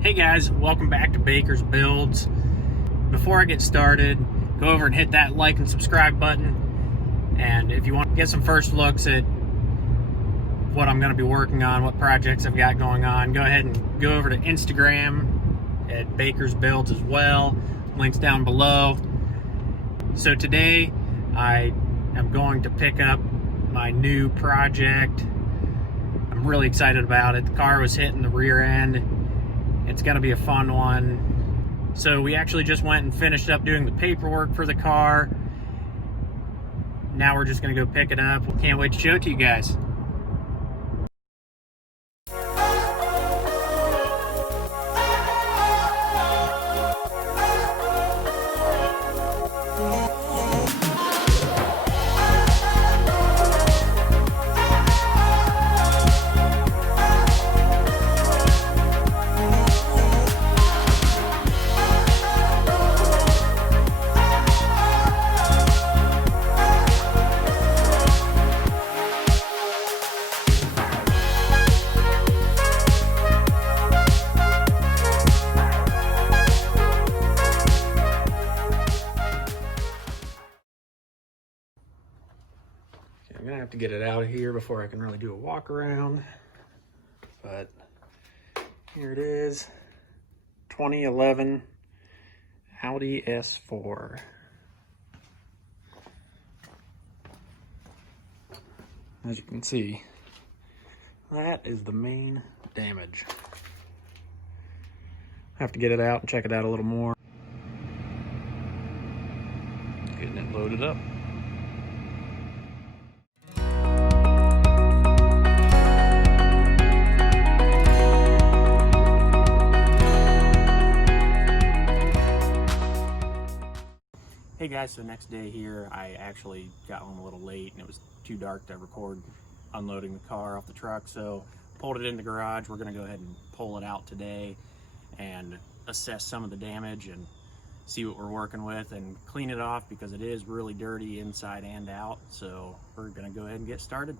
Hey guys, welcome back to Baker's Builds. Before I get started, go over and hit that like and subscribe button. And if you want to get some first looks at what I'm going to be working on, what projects I've got going on, go ahead and go over to Instagram at Baker's Builds as well. Links down below. So today I am going to pick up my new project. I'm really excited about it. The car was hitting the rear end. It's gonna be a fun one. So we actually just went and finished up doing the paperwork for the car. Now we're just gonna go pick it up. Can't wait to show it to you guys. I'm gonna have to get it out of here before I can really do a walk around, but here it is, 2011 Audi S4. As you can see, that is the main damage. I have to get it out and check it out a little more. Getting it loaded up. Hey guys, so next day here, I actually got home a little late and it was too dark to record unloading the car off the truck, so pulled it in the garage. We're gonna go ahead and pull it out today and assess some of the damage and see what we're working with and clean it off because it is really dirty inside and out. So we're gonna go ahead and get started.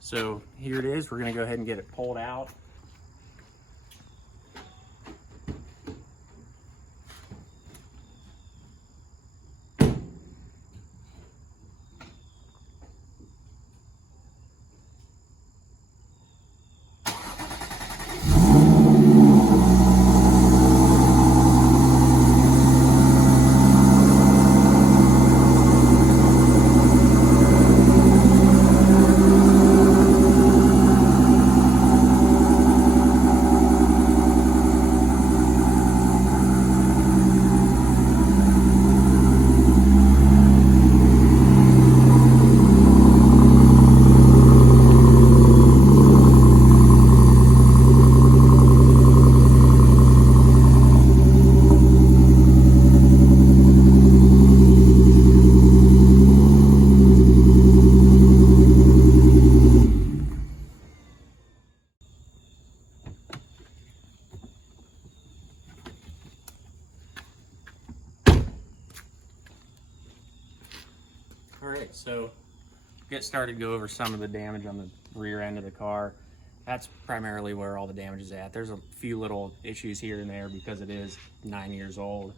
So here it is. We're going to go ahead and get it pulled out. All right, so get started, go over some of the damage on the rear end of the car. That's primarily where all the damage is at. There's a few little issues here and there because it is 9 years old.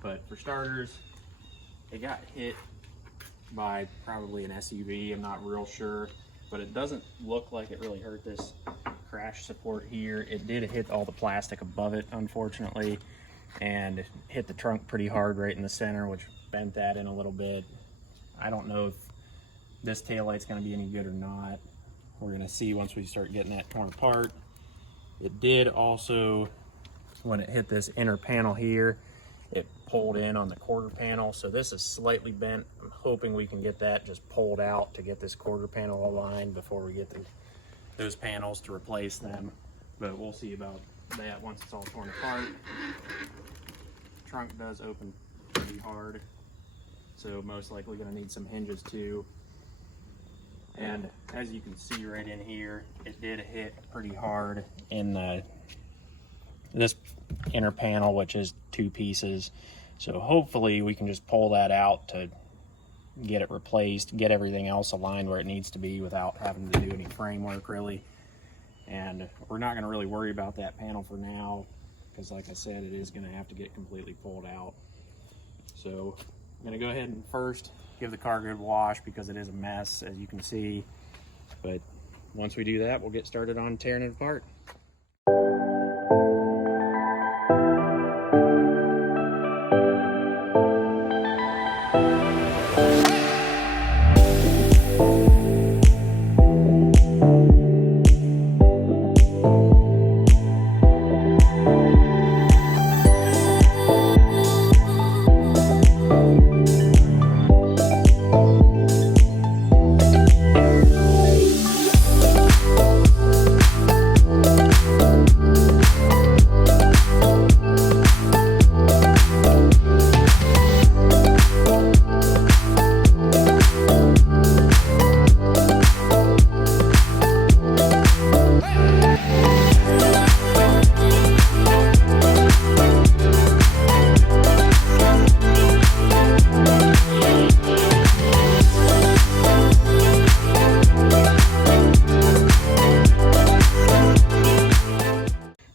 But for starters, it got hit by probably an SUV, I'm not real sure, but it doesn't look like it really hurt this crash support here. It did hit all the plastic above it, unfortunately, and hit the trunk pretty hard right in the center, which bent that in a little bit. I don't know if this taillight's going to be any good or not. We're going to see once we start getting that torn apart. It did also, when it hit this inner panel here, it pulled in on the quarter panel. So this is slightly bent. I'm hoping we can get that just pulled out to get this quarter panel aligned before we get those panels to replace them. But we'll see about that once it's all torn apart. The trunk does open pretty hard, so most likely going to need some hinges too. And as you can see right in here, it did hit pretty hard in this inner panel, which is 2 pieces. So hopefully we can just pull that out to get it replaced, get everything else aligned where it needs to be without having to do any framework really. And we're not going to really worry about that panel for now, because like I said, it is going to have to get completely pulled out. So I'm going to go ahead and first give the car a good wash, because it is a mess, as you can see. But once we do that, we'll get started on tearing it apart.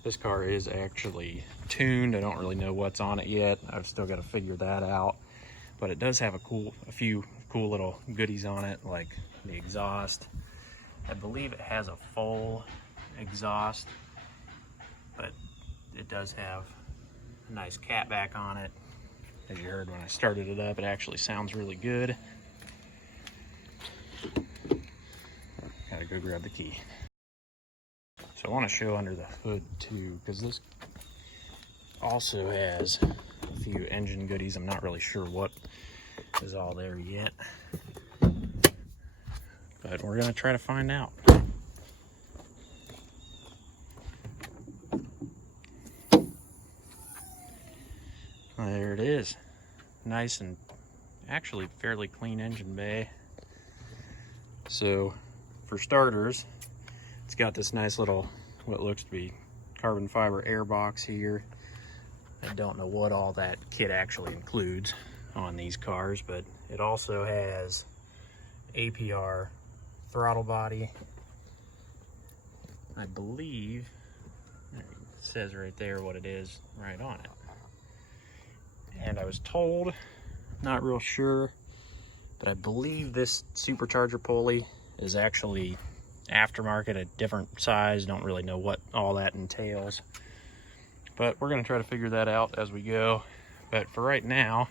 This car is actually tuned. I don't really know what's on it yet. I've still got to figure that out. But it does have a few cool little goodies on it, like the exhaust. I believe it has a full exhaust, but it does have a nice catback on it. As you heard when I started it up, it actually sounds really good. Gotta go grab the key. So I want to show under the hood too, because this also has a few engine goodies. I'm not really sure what is all there yet, but we're going to try to find out. There it is. Nice and actually fairly clean engine bay. So for starters, it's got this nice little, what looks to be carbon fiber air box here. I don't know what all that kit actually includes on these cars, but it also has APR throttle body. I believe it says right there what it is right on it. And I was told, not real sure, but I believe this supercharger pulley is actually aftermarket, a different size. Don't really know what all that entails, but we're going to try to figure that out as we go. But for right now,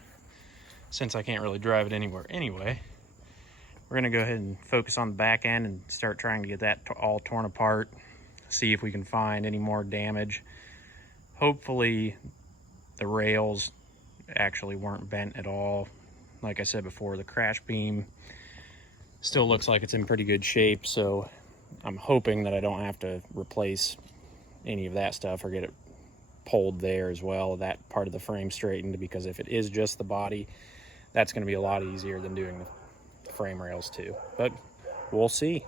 since I can't really drive it anywhere anyway, we're going to go ahead and focus on the back end and start trying to get that all torn apart, see if we can find any more damage. Hopefully the rails actually weren't bent at all. Like I said before, the crash beam still looks like it's in pretty good shape, so I'm hoping that I don't have to replace any of that stuff or get it pulled there as well, that part of the frame straightened, because if it is just the body, that's going to be a lot easier than doing the frame rails too. But we'll see.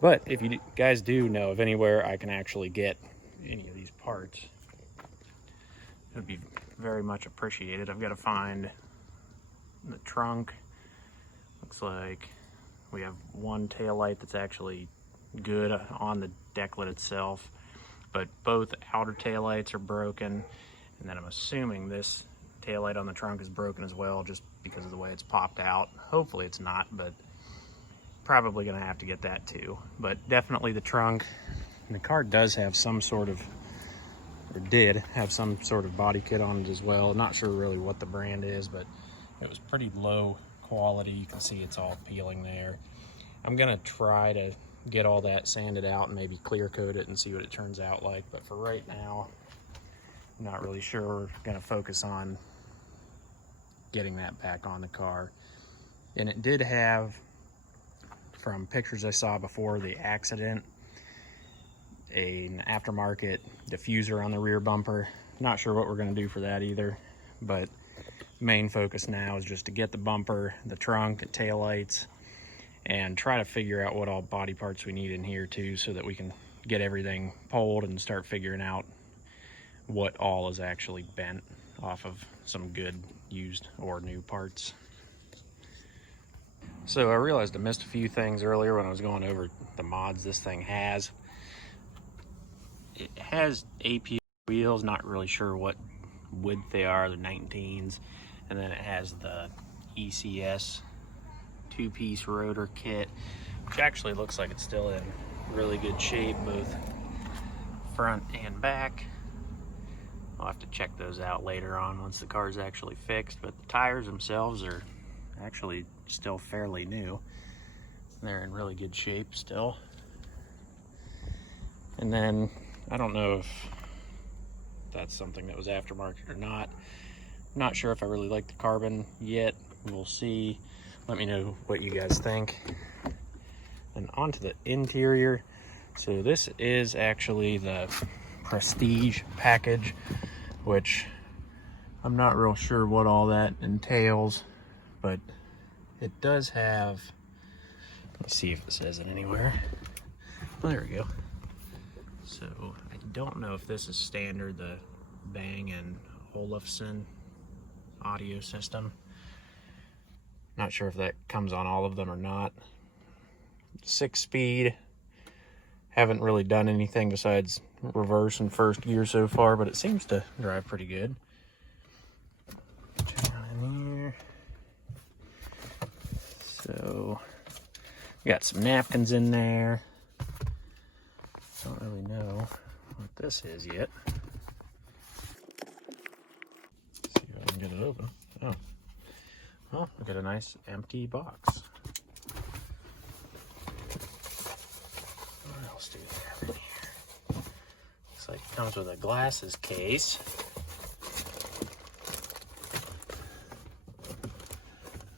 But if you guys do know of anywhere I can actually get any of these parts, it would be very much appreciated. I've got to find the trunk. Looks like we have one taillight that's actually good on the decklet itself, but both outer taillights are broken, and then I'm assuming this taillight on the trunk is broken as well, just because of the way it's popped out. Hopefully it's not, but probably gonna have to get that too. But definitely the trunk. And the car does have some sort of, or did have some sort of body kit on it as well. Not sure really what the brand is, but it was pretty low quality. You can see it's all peeling there. I'm gonna try to get all that sanded out and maybe clear coat it and see what it turns out like, but for right now I'm not really sure. We're gonna focus on getting that back on the car. And it did have, from pictures I saw before the accident, an aftermarket diffuser on the rear bumper. Not sure what we're gonna do for that either, but main focus now is just to get the bumper, the trunk, and taillights, and try to figure out what all body parts we need in here too, so that we can get everything pulled and start figuring out what all is actually bent off of some good used or new parts. So I realized I missed a few things earlier when I was going over the mods this thing has. It has AP wheels, not really sure what width they are, they're 19s. And then it has the ECS two-piece rotor kit, which actually looks like it's still in really good shape, both front and back. I'll have to check those out later on once the car's actually fixed, but the tires themselves are actually still fairly new. They're in really good shape still. And then I don't know if that's something that was aftermarket or not. I'm not sure if I really like the carbon yet. We'll see. Let me know what you guys think. And onto the interior. So this is actually the Prestige package, which I'm not real sure what all that entails, but it does have, let's see if it says it anywhere. There we go. So I don't know if this is standard, the Bang and Olufsen audio system. Not sure if that comes on all of them or not. 6-speed. Haven't really done anything besides reverse and first gear so far, but it seems to drive pretty good. Check in here. So we got some napkins in there. Don't really know what this is yet. Let's see if I can get it open. Oh, well, we got a nice empty box. What else do we have in here? Looks like it comes with a glasses case.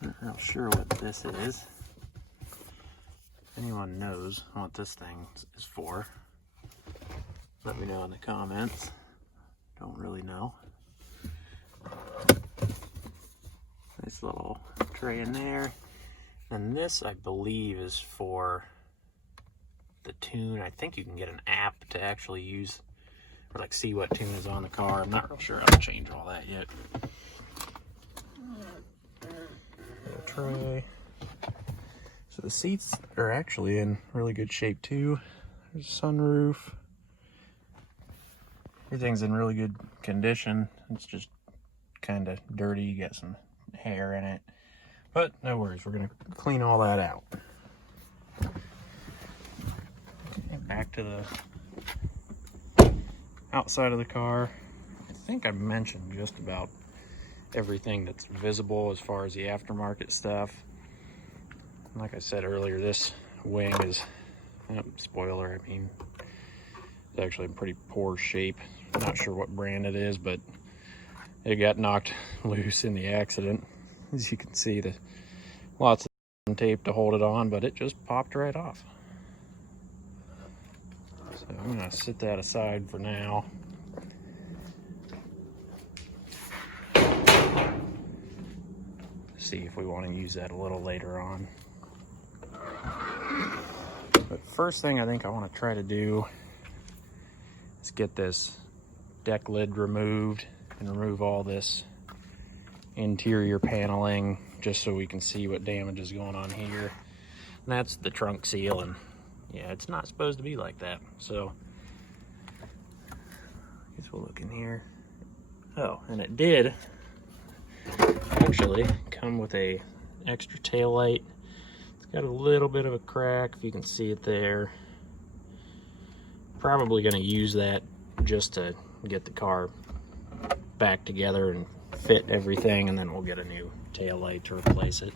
Not real sure what this is. If anyone knows what this thing is for, let me know in the comments. Don't really know. Nice little tray in there. And this, I believe, is for the tune. I think you can get an app to actually use, or like see what tune is on the car. I'm not real sure how to change all that yet. Little tray. So the seats are actually in really good shape too. There's a sunroof. Everything's in really good condition. It's just kind of dirty. You got some hair in it. But no worries, we're gonna clean all that out. Okay, back to the outside of the car. I think I mentioned just about everything that's visible as far as the aftermarket stuff. Like I said earlier, this wing is, spoiler, I mean, it's actually in pretty poor shape. Not sure what brand it is, but it got knocked loose in the accident. As you can see, the lots of tape to hold it on, but it just popped right off. So I'm gonna set that aside for now. See if we want to use that a little later on. But first thing I think I want to try to do is get this deck lid removed and remove all this interior paneling, just so we can see what damage is going on here. And that's the trunk seal, and yeah, it's not supposed to be like that. So I guess we'll look in here. Oh, and it did actually come with a extra tail light. It's got a little bit of a crack, if you can see it there. Probably going to use that just to get the car back together and fit everything, and then we'll get a new tail light to replace it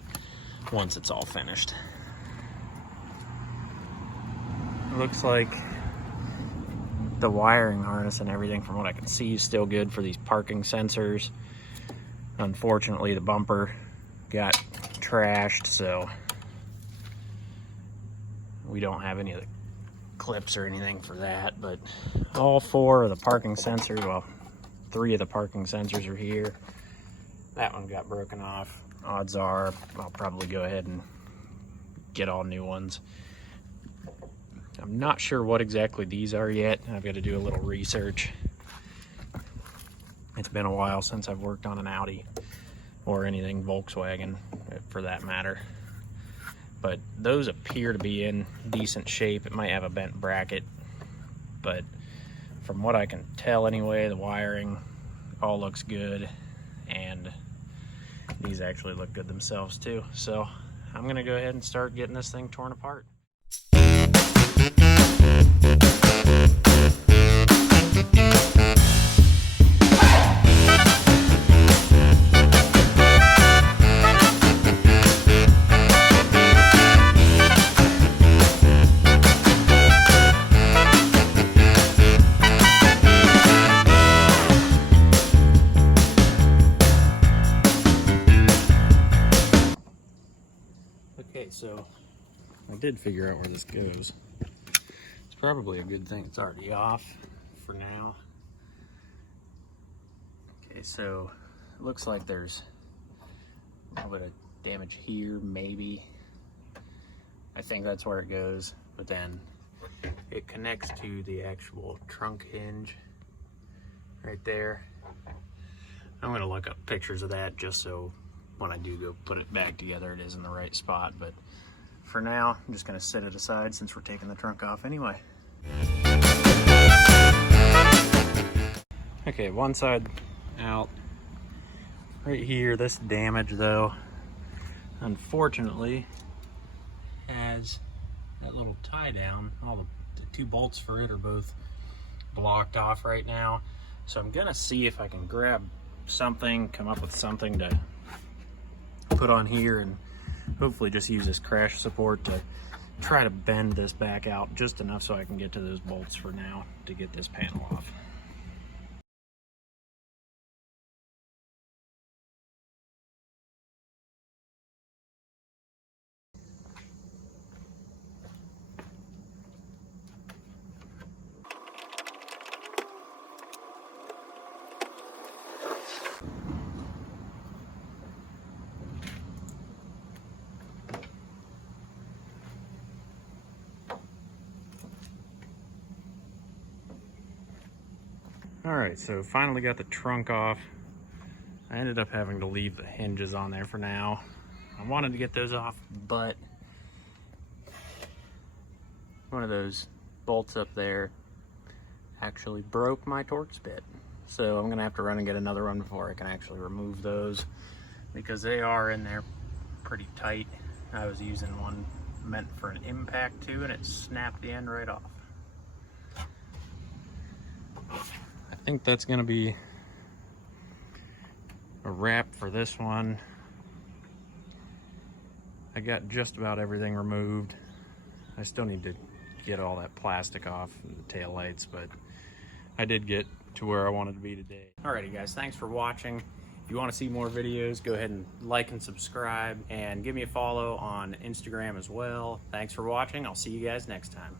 once it's all finished. It looks like the wiring harness and everything, from what I can see, is still good for these parking sensors. Unfortunately, the bumper got trashed, so we don't have any of the clips or anything for that, but all 4 of the parking sensors, well, 3 of the parking sensors are here. That one got broken off. Odds are I'll probably go ahead and get all new ones. I'm not sure what exactly these are yet. I've got to do a little research. It's been a while since I've worked on an Audi or anything Volkswagen for that matter. But those appear to be in decent shape. It might have a bent bracket, but from what I can tell anyway, the wiring all looks good, and these actually look good themselves too. So I'm gonna go ahead and start getting this thing torn apart. Okay, so I did figure out where this goes. It's probably a good thing it's already off for now. Okay, so it looks like there's a little bit of damage here, maybe. I think that's where it goes, but then it connects to the actual trunk hinge right there. I'm gonna look up pictures of that just so when I do go put it back together, it is in the right spot. But for now, I'm just gonna set it aside since we're taking the trunk off anyway. Okay, one side out. Right here, this damage though, unfortunately, has that little tie down. All the two bolts for it are both blocked off right now. So I'm gonna see if I can grab something, come up with something to put on here, and hopefully just use this crash support to try to bend this back out just enough so I can get to those bolts for now to get this panel off. All right, so finally got the trunk off. I ended up having to leave the hinges on there for now. I wanted to get those off, but one of those bolts up there actually broke my Torx bit. So I'm gonna have to run and get another one before I can actually remove those, because they are in there pretty tight. I was using one meant for an impact too, and it snapped the end right off. I think that's gonna be a wrap for this one. I got just about everything removed. I still need to get all that plastic off the tail lights, but I did get to where I wanted to be today. Alrighty guys, thanks for watching. If you want to see more videos, go ahead and like and subscribe, and give me a follow on Instagram as well. Thanks for watching. I'll see you guys next time.